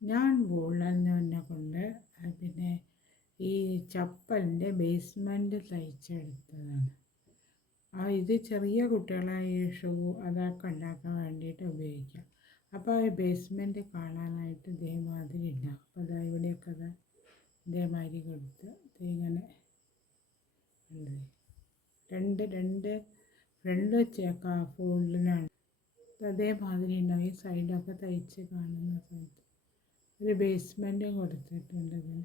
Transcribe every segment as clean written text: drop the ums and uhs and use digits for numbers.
ഞാൻ വൂളനെ കൊണ്ട് പിന്നെ ഈ ചപ്പലിൻ്റെ ബേസ്മെൻറ്റ് തയ്ച്ചെടുത്തതാണ്. ഇത് ചെറിയ കുട്ടികളെ ഈ ഷൂ അതൊക്കെ ഉണ്ടാക്കാൻ വേണ്ടിയിട്ട് ഉപയോഗിക്കാം. അപ്പോൾ ഈ ബേസ്മെൻറ്റ് കാണാനായിട്ട് ഇതേമാതിരി ഉണ്ടാകും. അപ്പോൾ അതാ ഇവിടെയൊക്കെ അതാ ഇതേമാതിരി കൊടുത്ത് ഇങ്ങനെ ഉണ്ട്. രണ്ട് ഫ്രണ്ട് ഫോൾഡിനാണ് അതേമാതിരി ഉണ്ടാവും. ഈ സൈഡൊക്കെ തയ്ച്ച് കാണുന്ന സ്ഥലത്ത് ഒരു ബേസ്മെൻറ്റും കൊടുത്തിട്ടുണ്ട് ഇതിന്.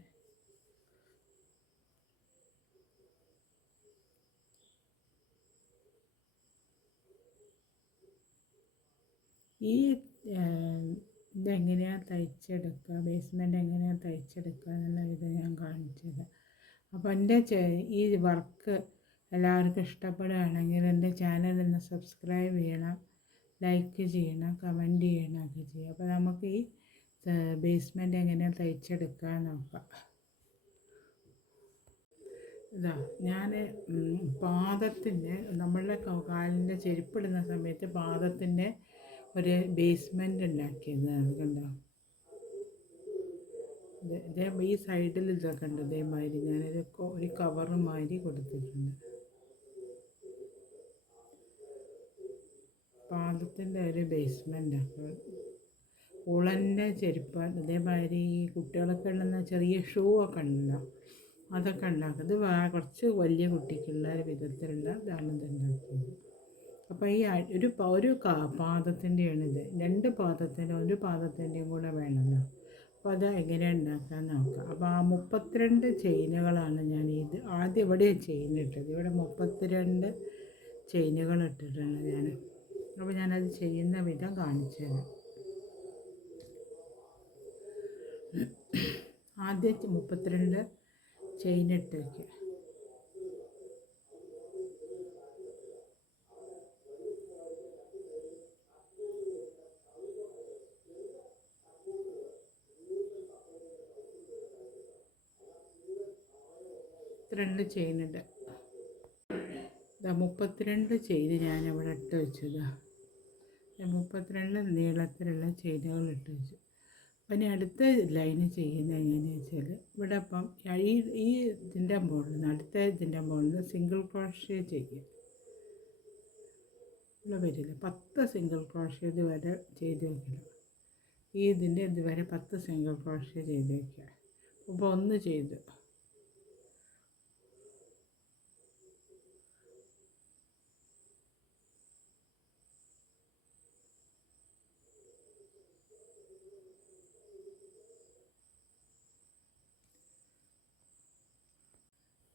ഈ ഇതെങ്ങനെയാണ് തയ്ച്ചെടുക്കുക, ബേസ്മെൻറ്റ് എങ്ങനെയാണ് തയ്ച്ചെടുക്കുക എന്നുള്ള വിധം ഞാൻ കാണിച്ചത്. അപ്പോൾ എൻ്റെ ഈ വർക്ക് എല്ലാവർക്കും ഇഷ്ടപ്പെടുകയാണെങ്കിൽ എൻ്റെ ചാനലൊന്ന് സബ്സ്ക്രൈബ് ചെയ്യണം, ലൈക്ക് ചെയ്യണം, കമൻറ്റ് ചെയ്യണം ഒക്കെ ചെയ്യും. അപ്പോൾ നമുക്ക് ഈ ബേസ്മെൻറ്റ് എങ്ങനെയാണ് തയ്ച്ചെടുക്കുക നോക്കാം. ഇതാ ഞാൻ പാദത്തിൻ്റെ നമ്മളുടെ കാലിൻ്റെ ചെരുപ്പിടുന്ന സമയത്ത് പാദത്തിൻ്റെ ഒരു ബേസ്മെൻറ്റ് ഉണ്ടാക്കിയത് കണ്ടോ. ഈ സൈഡിൽ ഇതൊക്കെ ഉണ്ട്. ഇതേമാതിരി ഞാനൊരു ഒരു കവറ് മാതിരി കൊടുത്തിട്ടുണ്ട്. പാദത്തിൻ്റെ ഒരു ബേസ്മെൻറ്റ് അപ്പോൾ ഉളൻ്റെ ചെരുപ്പ് അതേമാതിരി കുട്ടികളൊക്കെ ഉണ്ടെന്ന ചെറിയ ഷൂ ഒക്കെ ഉണ്ടല്ലോ, അതൊക്കെ ഉണ്ടാക്കും. ഇത് കുറച്ച് വലിയ കുട്ടിക്കുള്ള ഒരു വിധത്തിലുള്ള ഇതാണ് ഇത് ഉണ്ടാക്കിയത്. അപ്പോൾ ഈ ഒരു പാദത്തിൻ്റെയാണിത്. രണ്ട് പാദത്തിൻ്റെ ഒരു പാദത്തിൻ്റെയും കൂടെ വേണമല്ലോ. അപ്പോൾ അത് എങ്ങനെ ഉണ്ടാക്കാൻ നോക്കാം. അപ്പോൾ ആ 32 ചെയിനുകളാണ് ഞാൻ ഇത് ആദ്യം ഇവിടെ ചെയിൻ ഇട്ടത്. ഇവിടെ 32 ചെയിനുകൾ ഇട്ടിട്ടുണ്ട് ഞാൻ. അപ്പോൾ ഞാനത് ചെയ്യുന്ന വിധം കാണിച്ചു തരാം. ആദ്യം 32 ചെയിൻ ഇട്ട് വയ്ക്കുക. ചെയിനുണ്ട്. 32 ചെയിൻ ഞാനിവിടെ ഇട്ട് വെച്ചതാ. 32 നീളത്തിലുള്ള ചെയിനുകൾ ഇട്ട് വെച്ചു. അപ്പം ഇനി അടുത്ത ലൈന് ചെയ്യുന്നത് എങ്ങനെയാണെന്ന് വെച്ചാൽ ഇവിടെ ഇപ്പം ഈ ഇതിൻ്റെ മുകളിൽ നിന്ന് അടുത്ത ഇതിൻ്റെ മുകളിൽ നിന്ന് സിംഗിൾ ക്രോഷ്യ ചെയ്യുക. ഇവിടെ വരില്ല 10 സിംഗിൾ ക്രോഷ്യ ഇതുവരെ ചെയ്ത് വയ്ക്കണം. ഈ ഇതിൻ്റെ ഇതുവരെ 10 സിംഗിൾ ക്രോഷ്യ ചെയ്ത് വയ്ക്കുക. അപ്പോൾ ഒന്ന് ചെയ്തു.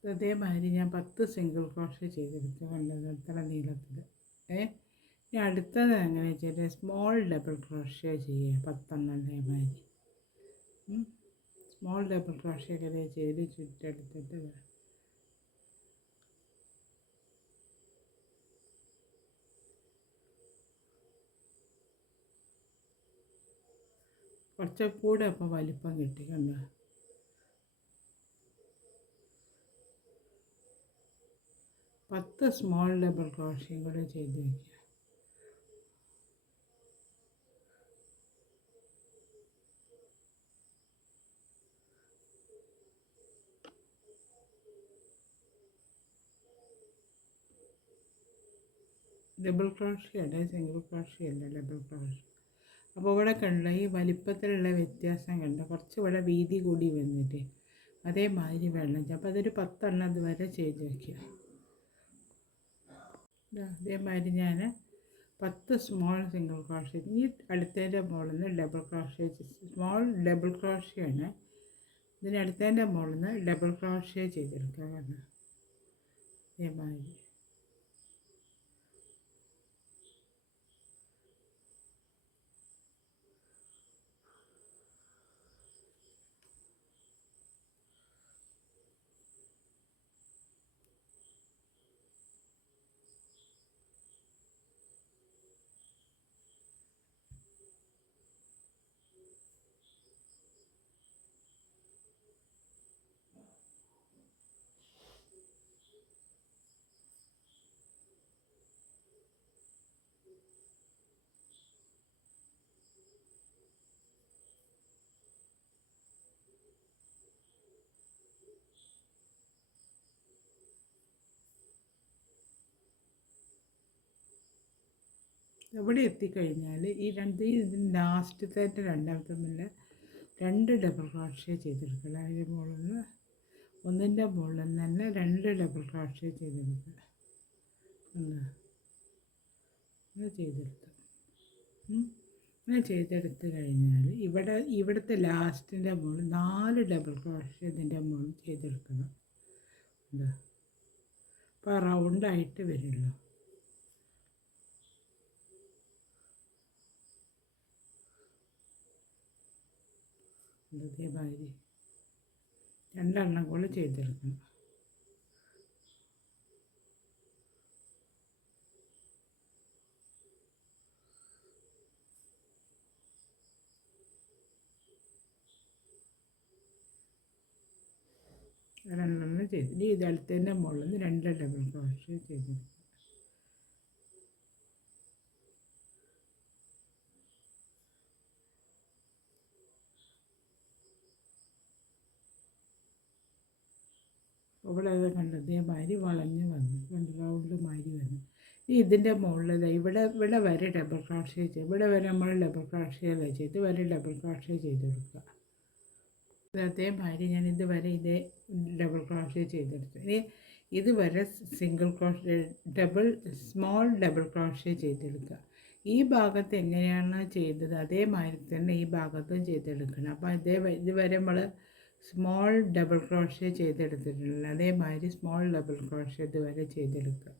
അതേമാതിരി ഞാൻ 10 സിംഗിൾ ക്രോഷ്യ ചെയ്തെടുത്ത് കണ്ടത് അത്ര നീളത്തിൽ. ഇനി അടുത്തത് എങ്ങനെ വെച്ചാൽ സ്മോൾ ഡബിൾ ക്രോഷ്യ ചെയ്യുക. 10 അതേമാതിരി സ്മോൾ ഡബിൾ ക്രോഷ്യ ഒക്കെ ചെയ്ത് ചുറ്റെടുത്തിട്ട് കുറച്ചുകൂടെ അപ്പം വലിപ്പം കിട്ടി കണ്ടോ. 10 സ്മോൾ ഡബിൾ ക്രോഷ്യം കൂടെ ചെയ്ത് വയ്ക്കുക. ഡബിൾ ക്രോഷ്യാണ്, സിംഗിൾ ക്രോഷ്യല്ല, ഡബിൾ ക്രോഷ്യ. അപ്പോൾ ഇവിടെ കണ്ട ഈ വലിപ്പത്തിലുള്ള വ്യത്യാസം കണ്ട കുറച്ച് ഇവിടെ വീതി കൂടി വന്നിട്ട് അതേമാതിരി വെള്ളം. അപ്പോൾ അതൊരു 10 അതുവരെ ചെയ്ത് വയ്ക്കുക. അതേമാതിരി ഞാൻ 10 സ്മോൾ സിംഗിൾ ക്രോഷ്യ. ഈ അടുത്തതിൻ്റെ മുകളിൽ നിന്ന് ഡബിൾ ക്രോഷ്യ, സ്മോൾ ഡബിൾ ക്രോഷ്യയാണ്. ഇതിന് അടുത്തതിൻ്റെ മുകളിൽ നിന്ന് ഡബിൾ ക്രോഷ്യ ചെയ്തെടുക്കുക. അതേമാതിരി ഇവിടെ എത്തിക്കഴിഞ്ഞാൽ ഇതിന് ലാസ്റ്റത്തെ രണ്ടാമത്തെ മുന്നിൽ 2 ഡബിൾ ക്രോഷ്യ ചെയ്തെടുക്കുക. അതിൻ്റെ മുകളിൽ നിന്ന് ഒന്നിൻ്റെ മുകളിൽ നിന്ന് തന്നെ 2 ഡബിൾ ക്രോഷ്യ ചെയ്തെടുക്കുക. അങ്ങനെ ചെയ്തെടുത്തു. അങ്ങനെ ചെയ്തെടുത്ത് കഴിഞ്ഞാൽ ഇവിടുത്തെ ലാസ്റ്റിൻ്റെ മുകളിൽ 4 ഡബിൾ ക്രോഷ്യ ഇതിൻ്റെ മുകളിൽ ചെയ്തെടുക്കണം. അപ്പോൾ റൗണ്ടായിട്ട് വരുമല്ലോ. ഇതേമാതിരി 2 എണ്ണം കൂടെ ചെയ്തെടുക്കണം. രണ്ടെണ്ണം ചെയ്ത് ഇനി ഇതടുത്തതിൻ്റെ മുകളിൽ നിന്ന് 2 ഡബിൾ ക്രോഷ്യ ചെയ്തെടുക്കുക. ഇവിടെ അത് കണ്ടത് ഇതേമാതിരി വളഞ്ഞ് വന്നു, 2 റൗണ്ട് മാതിരി വന്നു. ഇനി ഇതിൻ്റെ മുകളിൽ ഇവിടെ വരെ ഡബിൾ ക്രോഷ്യ ചെയ്ത്, ഇവിടെ വരെ നമ്മൾ ഡബിൾ ക്രോഷ്യ ചെയ്ത് വരെ ഡബിൾ ക്രോഷ്യ ചെയ്ത് കൊടുക്കുക. അതേമാതിരി ഞാൻ ഇതുവരെ ഇതേ ഡബിൾ ക്രോഷ്യ ചെയ്തെടുത്തു. ഇനി ഇതുവരെ single crochet small double crochet ചെയ്തെടുക്കുക. ഈ ഭാഗത്ത് എങ്ങനെയാണ് ചെയ്തത് അതേമാതിരി തന്നെ ഈ ഭാഗത്തും ചെയ്തെടുക്കണം. അപ്പോൾ ഇതുവരെ നമ്മൾ സ്മോൾ ഡബിൾ ക്രോഷ്യ ചെയ്തെടുത്തിട്ടുണ്ട്. അതേമാതിരി സ്മോൾ ഡബിൾ ക്രോഷ്യ ഇതുവരെ ചെയ്തെടുക്കുക.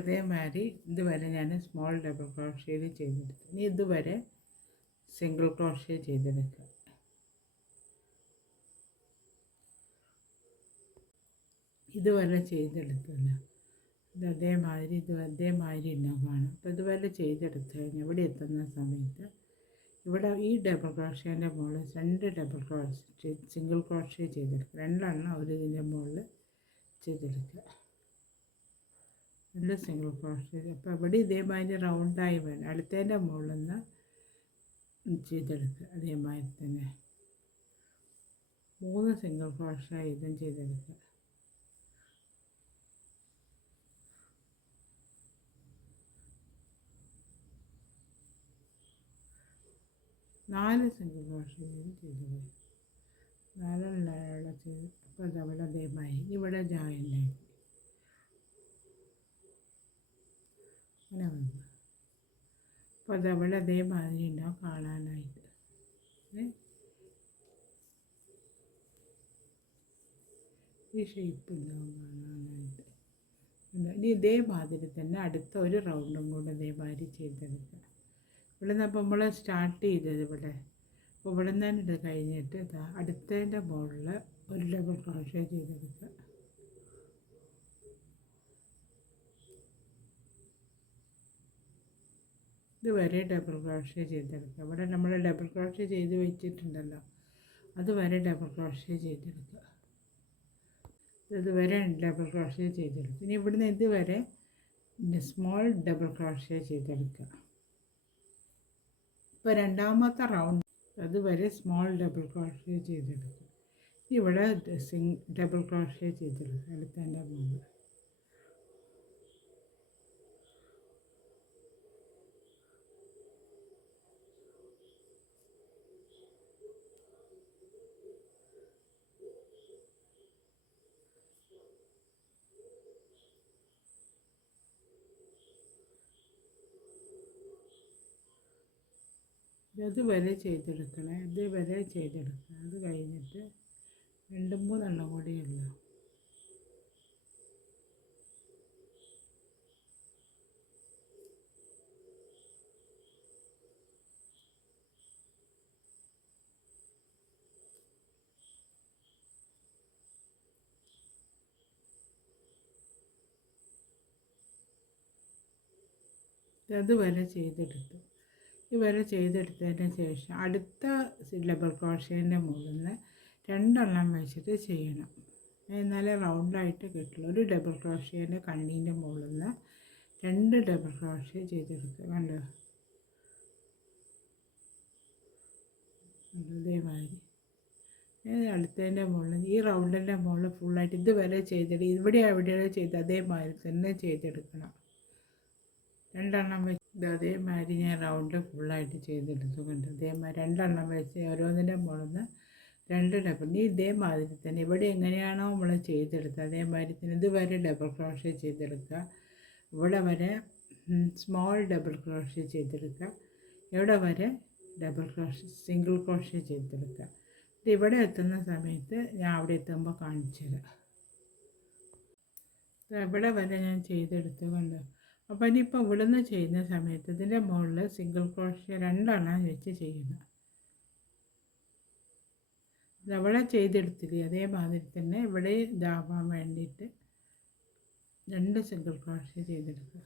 അതേമാതിരി ഇതുവരെ ഞാൻ സ്മോൾ ഡബിൾ ക്രോഷ്യയിൽ ചെയ്തെടുത്തു. ഇനി ഇതുവരെ സിംഗിൾ ക്രോഷ്യ ചെയ്തെടുക്കുക. ഇതുവരെ ചെയ്തെടുത്തില്ല. അതേമാതിരി ഉണ്ടാവും കാണാം. അപ്പോൾ ഇതുവരെ ചെയ്തെടുത്ത് കഴിഞ്ഞാൽ ഇവിടെ എത്തുന്ന സമയത്ത് ഇവിടെ ഈ ഡബിൾ ക്രോഷ്യൻ്റെ മുകളിൽ 2 ഡബിൾ ക്രോഷ്യ സിംഗിൾ ക്രോഷ്യ ചെയ്തെടുക്കുക. 2 എണ്ണം ഒരു ഇതിൻ്റെ മുകളിൽ ചെയ്തെടുക്കുക. 2 സിംഗിൾ ക്രോഷ്യ. അപ്പോൾ ഇവിടെ ഇതേമാതിരി റൗണ്ടായി വേണം. അടുത്തതിൻ്റെ മുകളിൽ നിന്ന് ചെയ്തെടുക്കുക. അതേമാതിരി തന്നെ 3 സിംഗിൾ ക്രോഷ്യ ഇതും ചെയ്തെടുക്കുക. 4 സിംഗിൾ ക്രോഷ്യ ചെയ്തത് 4 ചെയ്ത്. അപ്പോൾ അതവിടെ അതേമാതിരി ഇവിടെ ജോയിൻ്റ് ആയി അങ്ങനെ വന്നു. അപ്പോൾ അതവിടെ അതേമാതിരി ഉണ്ടാവും കാണാനായിട്ട്. ഈ ഷേപ്പ് ഉണ്ടാവും കാണാനായിട്ട്. ഇനി ഇതേമാതിരി തന്നെ അടുത്ത ഒരു റൗണ്ടും കൂടെ ഇതേമാതിരി ചെയ്തെടുക്കുക. ഇവിടെ നിന്ന് അപ്പോൾ നമ്മൾ സ്റ്റാർട്ട് ചെയ്തത് ഇവിടെ. അപ്പോൾ ഇവിടെ നിന്ന് തന്നെ ഇത് കഴിഞ്ഞിട്ട് അടുത്തതിൻ്റെ മുകളിൽ ഒരു ഡബിൾ ക്രോഷ്യ ചെയ്തെടുക്കുക. ഇതുവരെ ഡബിൾ ക്രോഷ്യ ചെയ്തെടുക്കുക. ഇവിടെ നമ്മൾ ഡബിൾ ക്രോഷ്യ ചെയ്ത് വെച്ചിട്ടുണ്ടല്ലോ, അതുവരെ ഡബിൾ ക്രോഷ്യ ചെയ്തെടുക്കുക. ഇതുവരെ ഡബിൾ ക്രോഷ്യ ചെയ്തെടുക്കുക. ഇനി ഇവിടുന്ന് ഇതുവരെ സ്മോൾ ഡബിൾ ക്രോഷ്യ ചെയ്തെടുക്കുക. ഇപ്പോൾ രണ്ടാമത്തെ റൗണ്ട് അതുവരെ സ്മോൾ ഡബിൾ ക്രോഷ്യ ചെയ്തെടുക്കുക. ഇവിടെ ഡബിൾ ക്രോഷ്യ ചെയ്തെടുക്കുക അടുത്തതിൻ്റെ മുകളിൽ. ഇതുവരെ ചെയ്തെടുക്കണേ, ഇതുവരെ ചെയ്തെടുക്കുക. അത് കഴിഞ്ഞിട്ട് 2-3 എണ്ണം കൂടിയുള്ളൂ. അതുവരെ ചെയ്തെടുത്തു. ഇവരെ ചെയ്തെടുത്തതിന് ശേഷം അടുത്ത ഡബിൾ ക്രോഷ്യേൻ്റെ മുകളിൽ നിന്ന് 2 എണ്ണം വെച്ചിട്ട് ചെയ്യണം. എന്നാലേ റൗണ്ടായിട്ട് കിട്ടുള്ളൂ. ഒരു ഡബിൾ ക്രോഷ്യേൻ്റെ കണ്ണീൻ്റെ മുകളിൽ നിന്ന് 2 ഡബിൾ ക്രോഷ്യ ചെയ്തെടുക്കുക. കണ്ടോ, ഇതേമാതിരി അടുത്തതിൻ്റെ മുകളിൽ ഈ റൗണ്ടിൻ്റെ മുകളിൽ ഫുള്ളായിട്ട് ഇതുവരെ ചെയ്തിട്ട് ഇവിടെ എവിടെയാണ് ചെയ്ത് അതേമാതിരി തന്നെ ചെയ്തെടുക്കണം. രണ്ടെണ്ണം വെച്ച് അതേമാതിരി ഞാൻ റൗണ്ട് ഫുള്ളായിട്ട് ചെയ്തെടുത്തു കൊണ്ട് അതേമാതിരി രണ്ടെണ്ണം വെച്ച് ഓരോന്നിൻ്റെ മുകളിൽ രണ്ട് ഡബിൾ ഇനി ഇതേമാതിരി തന്നെ ഇവിടെ എങ്ങനെയാണോ നമ്മൾ ചെയ്തെടുത്തത് അതേമാതിരി തന്നെ ഇതുവരെ ഡബിൾ ക്രോഷ്യ ചെയ്തെടുക്കുക. ഇവിടെ വരെ സ്മോൾ ഡബിൾ ക്രോഷ്യ ചെയ്തെടുക്കുക. ഇവിടെ വരെ ഡബിൾ ക്രോഷ്യ സിംഗിൾ ക്രോഷ്യ ചെയ്തെടുക്കുക. ഇവിടെ എത്തുന്ന സമയത്ത് ഞാൻ അവിടെ എത്തുമ്പോൾ കാണിച്ചു തരാം. ഇവിടെ വരെ ഞാൻ ചെയ്തെടുത്തു കൊണ്ട് അപ്പോൾ ഇനിയിപ്പോൾ ഇവിടെ നിന്ന് ചെയ്യുന്ന സമയത്ത് ഇതിൻ്റെ മുകളിൽ സിംഗിൾ ക്രോഷ്യ രണ്ടെണ്ണം വെച്ച് ചെയ്യണം. ഇതവിടെ ചെയ്തെടുത്തില്ലേ അതേമാതിരി തന്നെ ഇവിടെ ഇതാവാൻ വേണ്ടിയിട്ട് രണ്ട് സിംഗിൾ ക്രോഷ്യ ചെയ്തെടുക്കുക.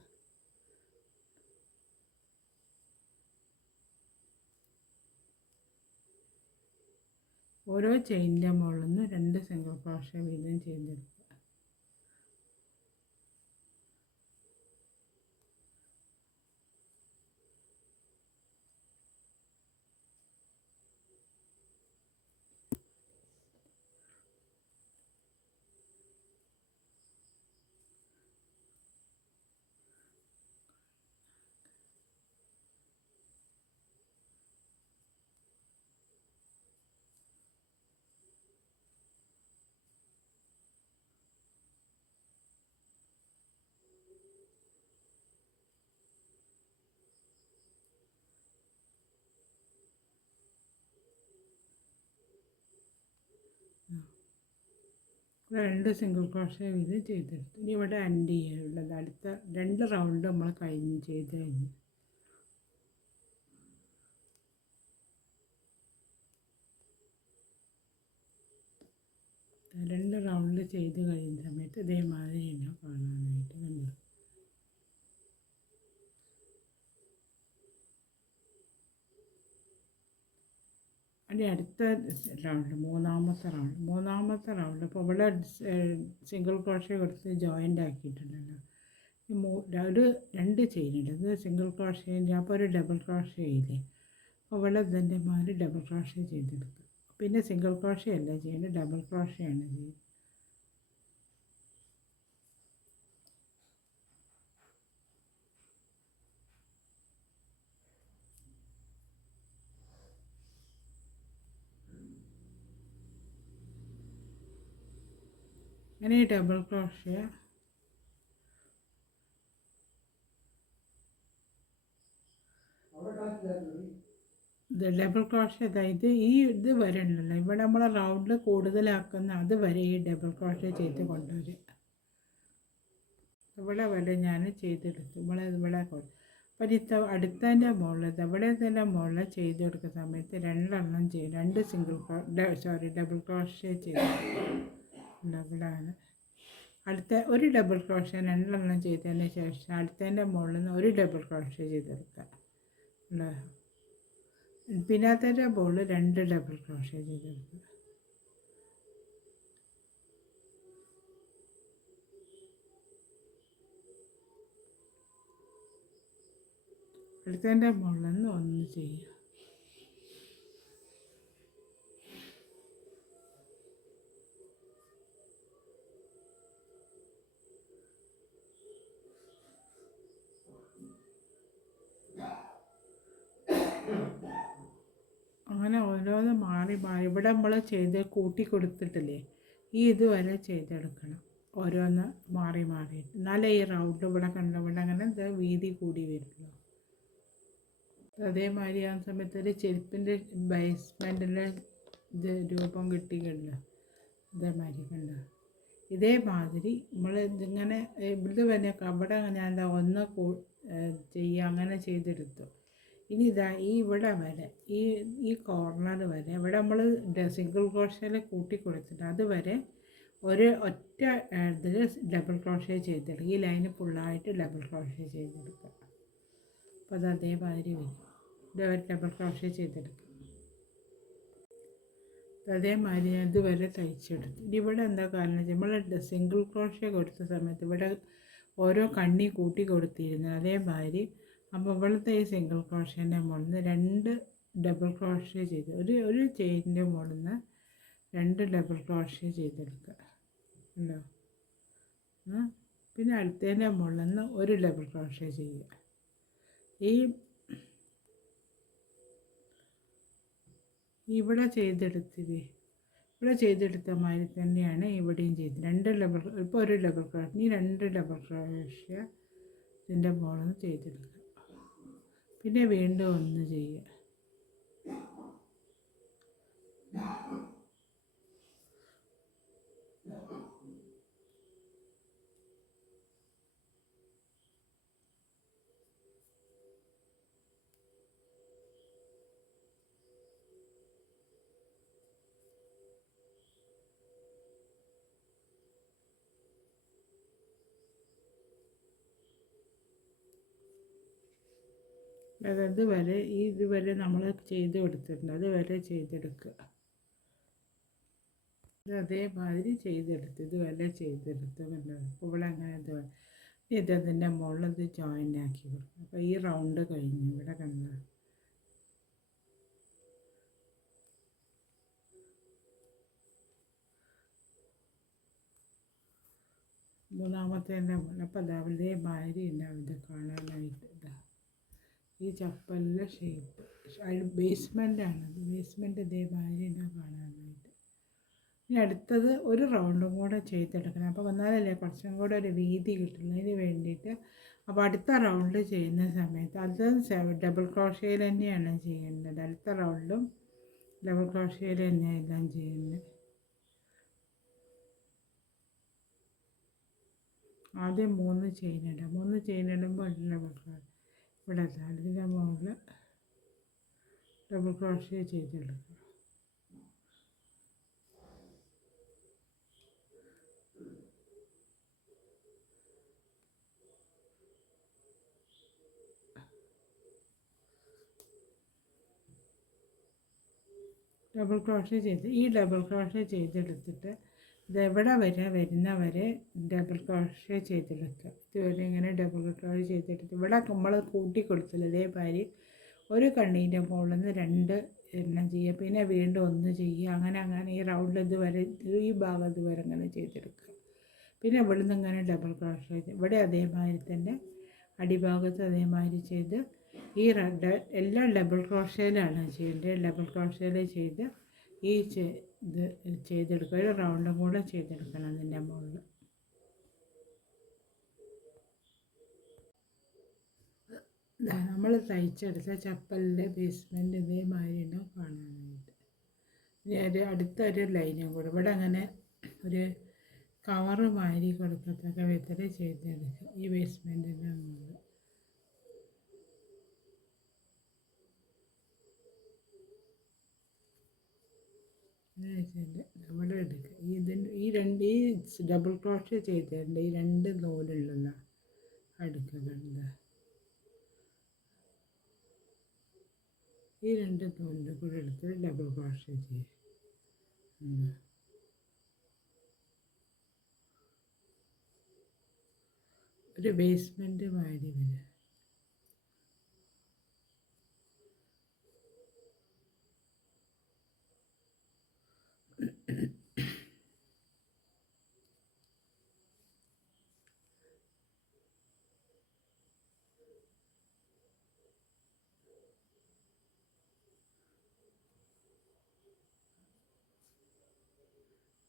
ഓരോ ചെയിനിൻ്റെ മുകളിൽ നിന്ന് രണ്ട് സിംഗിൾ ക്രോഷ്യ വീതം ചെയ്തെടുക്കുക. രണ്ട് സിംഗിൾ ക്രോഷ്യ വീതം ചെയ്തെടുത്തു. ഇനി ഇവിടെ എൻഡ് ചെയ്യാനുള്ളത് അടുത്ത രണ്ട് റൗണ്ട് നമ്മൾ ചെയ്ത് കഴിഞ്ഞു. രണ്ട് റൗണ്ട് ചെയ്ത് കഴിയുന്ന സമയത്ത് ഇതേമാതിരി ഉണ്ടാവും കാണാനായിട്ട് കണ്ടു. അതിൻ്റെ അടുത്ത റൗണ്ട് മൂന്നാമത്തെ റൗണ്ട് ഇപ്പോൾ ഇവിടെ സിംഗിൾ ക്രോഷ്യ കൊടുത്ത് ജോയിൻ്റ് ആക്കിയിട്ടുണ്ടല്ലോ. ഒരു രണ്ട് ചെയിനുണ്ട്. ഇത് സിംഗിൾ ക്രോഷ്യ അപ്പോൾ ഒരു ഡബിൾ ക്രോഷ്യ ചെയ്യില്ലേ. അപ്പോൾ ഇവിടെ ഇതിൻ്റെ മാതിരി ഡബിൾ ക്രോഷ്യ ചെയ്തെടുക്കുക. പിന്നെ സിംഗിൾ ക്രോഷ്യ അല്ല ചെയ്യുന്നത്, ഡബിൾ ക്രോഷ്യയാണ് ചെയ്യുന്നത്. അങ്ങനെ ഡബിൾ ക്രോഷ്യ ഡബിൾ ക്രോഷ്യ അതായത് ഇത് വരെ ഉണ്ടല്ലോ ഇവിടെ നമ്മൾ റൗണ്ടിൽ കൂടുതലാക്കുന്ന അത് വരെ ഈ ഡബിൾ ക്രോഷ്യ ചെയ്ത് കൊണ്ടുവരും. ഇവിടെ വരെ ഞാൻ ചെയ്തെടുത്തു. ഇവിടെ അപ്പം അടുത്തതിൻ്റെ മുകളിൽ ഇവിടെ തന്നെ മുകളിൽ ചെയ്ത് കൊടുക്കുന്ന സമയത്ത് രണ്ടെണ്ണം ചെയ്യും. രണ്ട് ഡബിൾ ക്രോഷ്യ ചെയ്ത് ഇവിടെയാണ് അടുത്ത ഒരു ഡബിൾ ക്രോഷ്യ രണ്ടെണ്ണം ചെയ്തതിന് ശേഷം അടുത്തതിൻ്റെ മുകളിൽ നിന്ന് ഒരു ഡബിൾ ക്രോഷ്യ ചെയ്തെടുക്കുക. പിന്നത്തെ മുകളിൽ രണ്ട് ഡബിൾ ക്രോഷ്യ ചെയ്തെടുക്കുക. അടുത്തതിൻ്റെ മുകളിൽ നിന്ന് ഒന്ന് ചെയ്യുക. അങ്ങനെ ഓരോന്ന് മാറി ഇവിടെ നമ്മൾ ചെയ്ത് കൂട്ടി കൊടുത്തിട്ടില്ലേ ഇതുവരെ ചെയ്തെടുക്കണം. ഓരോന്ന് മാറി എന്നാലേ ഈ റൗണ്ട് ഇവിടെ ഇവിടെ അങ്ങനെ ഇത് വീതി കൂടി വരുള്ളൂ. അതേമാതിരി ആ സമയത്ത് ഒരു ചെരുപ്പിൻ്റെ ബേസ്മെൻറ്റിലെ ഇത് രൂപം കിട്ടിക്കണ്ട ഇതേമാതിരി കണ്ട ഇതേമാതിരി നമ്മൾ ഇതിങ്ങനെ ഇത് തന്നെ അവിടെ ഞാൻ എന്താ ഒന്ന് ചെയ്യുക അങ്ങനെ ചെയ്തെടുത്തു. ഇനി ഇതാ ഇവിടെ വരെ ഈ കോർണർ വരെ ഇവിടെ നമ്മൾ സിംഗിൾ ക്രോഷ്യയിൽ കൂട്ടി കൊടുത്തിട്ട് അതുവരെ ഒറ്റ ഇതിൽ ഡബിൾ ക്രോഷ്യ ചെയ്തെടുക്കുക. ഈ ലൈന് ഫുള്ളായിട്ട് ഡബിൾ ക്രോഷ്യ ചെയ്തെടുക്കുക. അപ്പോൾ അത് അതേമാതിരി വരും. ഡബിൾ ക്രോഷ്യ ചെയ്തെടുക്കുക. അതേമാതിരി ഇതുവരെ തയ്ച്ചെടുത്തു. ഇവിടെ എന്താ കാരണം നമ്മൾ സിംഗിൾ ക്രോഷ്യ കൊടുത്ത സമയത്ത് ഇവിടെ ഓരോ കണ്ണി കൂട്ടി കൊടുത്തിരുന്നു. അതേമാതിരി അപ്പോൾ ഇവിടുത്തെ ഈ സിംഗിൾ ക്രോഷ്യൻ്റെ മുകളിൽ നിന്ന് രണ്ട് ഡബിൾ ക്രോഷ്യ ചെയ്ത് ഒരു ചെയിനിൻ്റെ മുകളിൽ നിന്ന് രണ്ട് ഡബിൾ ക്രോഷ്യ ചെയ്തെടുക്കുക ഉണ്ടോ. പിന്നെ അടുത്തതിൻ്റെ മുകളിൽ നിന്ന് ഒരു ഡബിൾ ക്രോഷ്യ ചെയ്യുക. ഈ ഇവിടെ ചെയ്തെടുത്തത് ഇവിടെ ചെയ്തെടുത്ത മാതിരി തന്നെയാണ് ഇവിടെയും ചെയ്തത്. ഇപ്പോൾ ഒരു ഡബിൾ ക്രോഷ്യ, ഈ 2 ഡബിൾ ക്രോഷ്യ ഇതിൻ്റെ മുകളിൽ ചെയ്തെടുക്കുക. പിന്നെ വീണ്ടും ഒന്ന് ചെയ്യുക. അതായത് വരെ ഇതുവരെ നമ്മൾ ചെയ്ത് കൊടുത്തിട്ടുണ്ട്, അതുവരെ ചെയ്തെടുക്കുക. ഇത് അതേമാതിരി ചെയ്തെടുത്ത് ഇതുവരെ ചെയ്തെടുത്ത് ഇപ്പോൾ ഇവിടെ അങ്ങനെ ഇതതിൻ്റെ മുകളിൽ ഇത് ജോയിൻ്റ് ആക്കി കൊടുക്കും. അപ്പോൾ ഈ റൗണ്ട് കഴിഞ്ഞു. ഇവിടെ കണ്ട മൂന്നാമത്തേൻ്റെ മുകളിൽ. അപ്പോൾ അതേമാതിരി ഉണ്ടാവും ഇത് കാണാനായിട്ട്. ഈ ചപ്പലിൻ്റെ ഷേപ്പ് ബേസ്മെൻറ്റാണത്. ബേസ്മെൻറ്റ് ഇതേമാതിരി ഉണ്ടാവും കാണാനായിട്ട്. ഇനി അടുത്തത് ഒരു റൗണ്ടും കൂടെ ചെയ്തെടുക്കണം. അപ്പോൾ വന്നാലല്ലേ കുറച്ചും കൂടെ ഒരു വീതി കിട്ടുള്ളൂ. അതിന് വേണ്ടിയിട്ട് അപ്പോൾ അടുത്ത റൗണ്ട് ചെയ്യുന്ന സമയത്ത് അത് ഡബിൾ ക്രോഷ്യയിൽ തന്നെയാണ് ചെയ്യേണ്ടത്. അടുത്ത റൗണ്ടും ഡബിൾ ക്രോഷ്യയിൽ തന്നെയാണ് എല്ലാം ചെയ്യുന്നത്. ആദ്യം 3 ചെയിൻ ഇടാം. 3 ചെയിൻ ഇടുമ്പോൾ ഡബിൾ ക്രോഷ്യ ഇവിടെ അതിൻ്റെ മുകളിൽ ഡബിൾ ക്രോഷ്യ ചെയ്തെടുക്കുക. ഡബിൾ ക്രോഷ്യ ചെയ്ത് ഈ ഡബിൾ ക്രോഷ്യ ചെയ്തെടുത്തിട്ട് ഇതെവിടെ വരെ വരുന്നവരെ ഡബിൾ ക്രോഷ്യ ചെയ്തെടുക്കുക. ഇതുവരെ ഇങ്ങനെ ഡബിൾ ക്രോഷ്യ ചെയ്തെടുത്ത് ഇവിടെ നമ്മൾ കൂട്ടി കൊടുത്തില്ല. അതേമാതിരി ഒരു കണ്ണീൻ്റെ മുകളിൽ നിന്ന് 2 എണ്ണം ചെയ്യുക. പിന്നെ വീണ്ടും 1 ചെയ്യുക. അങ്ങനെ ഈ റൗണ്ടിൽ ഇതുവരെ ഈ ഭാഗം ഇതുവരെ അങ്ങനെ ചെയ്തെടുക്കുക. പിന്നെ ഇവിടെ നിന്ന് ഇങ്ങനെ ഡബിൾ ക്രോഷ്യ ഇവിടെ അതേമാതിരി തന്നെ അടിഭാഗത്ത് അതേമാതിരി ചെയ്ത് ഈ എല്ലാം ഡബിൾ ക്രോഷ്യയിലാണ് ചെയ്യേണ്ടത്. ഡബിൾ ക്രോഷ്യയിൽ ചെയ്ത് ഈ ഇത് ചെയ്തെടുക്കുക. ഒരു റൗണ്ടും കൂടെ ചെയ്തെടുക്കണം അതിൻ്റെ മുകളിൽ. നമ്മൾ തയ്ച്ചെടുത്ത ചപ്പലിൻ്റെ ബേസ്മെൻറ്റ് ഇതേമാതിരി ഉണ്ടാവും കാണാനായിട്ട്. ഇനി അടുത്തൊരു ലൈനും കൂടെ ഇവിടെ അങ്ങനെ ഒരു കവറ് മാതിരി കൊടുക്കത്തക്ക വിധത്തിൽ ചെയ്തെടുക്കുക ഈ ബേസ്മെൻറ്റിൻ്റെ മുകളിൽ. ഇവിടെ എടുക്കുക. ഈ ഡബിൾ ക്രോഷ്യ ചെയ്തിട്ടുണ്ട്. ഈ 2 നൂലുള്ള അടുക്കുന്നുണ്ട്. ഈ 2 നൂലിൻ്റെ കൂടെ എടുത്ത് ഡബിൾ ക്രോഷ്യ ചെയ്യുക. ഒരു ബേസ്മെൻറ്റ് മാതിരി വരിക.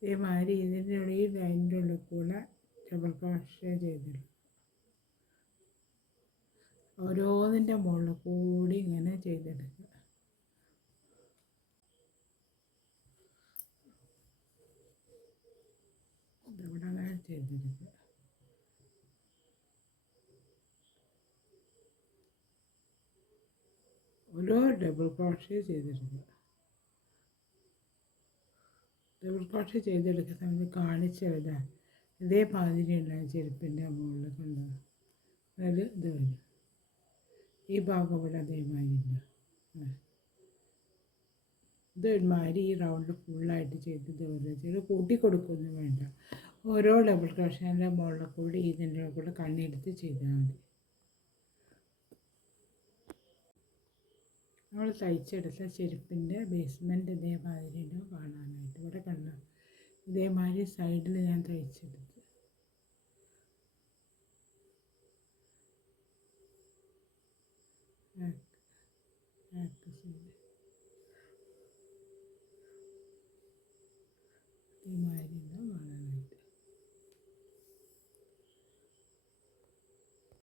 ഇതേമാതിരി ഇതിൻ്റെ ഈ ലൈനിൻ്റെ ഉള്ളിൽ കൂടെ ഡബിൾ ക്രോഷ്യ ചെയ്തിടും. ഓരോന്നിൻ്റെ മുകളിൽ കൂടി ഇങ്ങനെ ചെയ്തെടുക്കുക. ഇവിടെ അങ്ങനെ ചെയ്തെടുക്കുക. ഓരോ ഡബിൾ ക്രോഷ്യ ചെയ്തെടുക്കുക. ഡബിൾ ക്രോഷ്യ ചെയ്തെടുക്കുന്ന സമയത്ത് കാണിച്ചെഴുതാൻ ഇതേമാതിരിയുള്ള ചെരുപ്പിൻ്റെ മുകളിൽ കൊണ്ടുപോകും. അതായത് ഇത് വരും. ഈ ഭാഗം ഇവിടെ അതേമാതിരി ഉണ്ട്. ഇതൊരുമാതിരി ഈ റൗണ്ട് ഫുള്ളായിട്ട് ചെയ്ത് ഇതുപോലെ ചെയ്ത് കൂട്ടിക്കൊടുക്കൊന്നും വേണ്ട. ഓരോ ഡബിൾ ക്രോഷ്യേൻ്റെ മുകളിൽ കൂടി ഇതിൻ്റെ കൂടെ കണ്ണെടുത്ത് ചെയ്താൽ മതി. നമ്മൾ തയ്ച്ചെടുത്ത ചെരുപ്പിൻ്റെ ബേസ്മെൻറ്റ് ഇതേമാതിരി ഉണ്ടാവും കാണാനായിട്ട്. ഇവിടെ കണ്ട ഇതേമാതിരി സൈഡിൽ ഞാൻ തയ്ച്ചെടുത്ത്. പ്രാക്ടീസ് ചെയ്ത്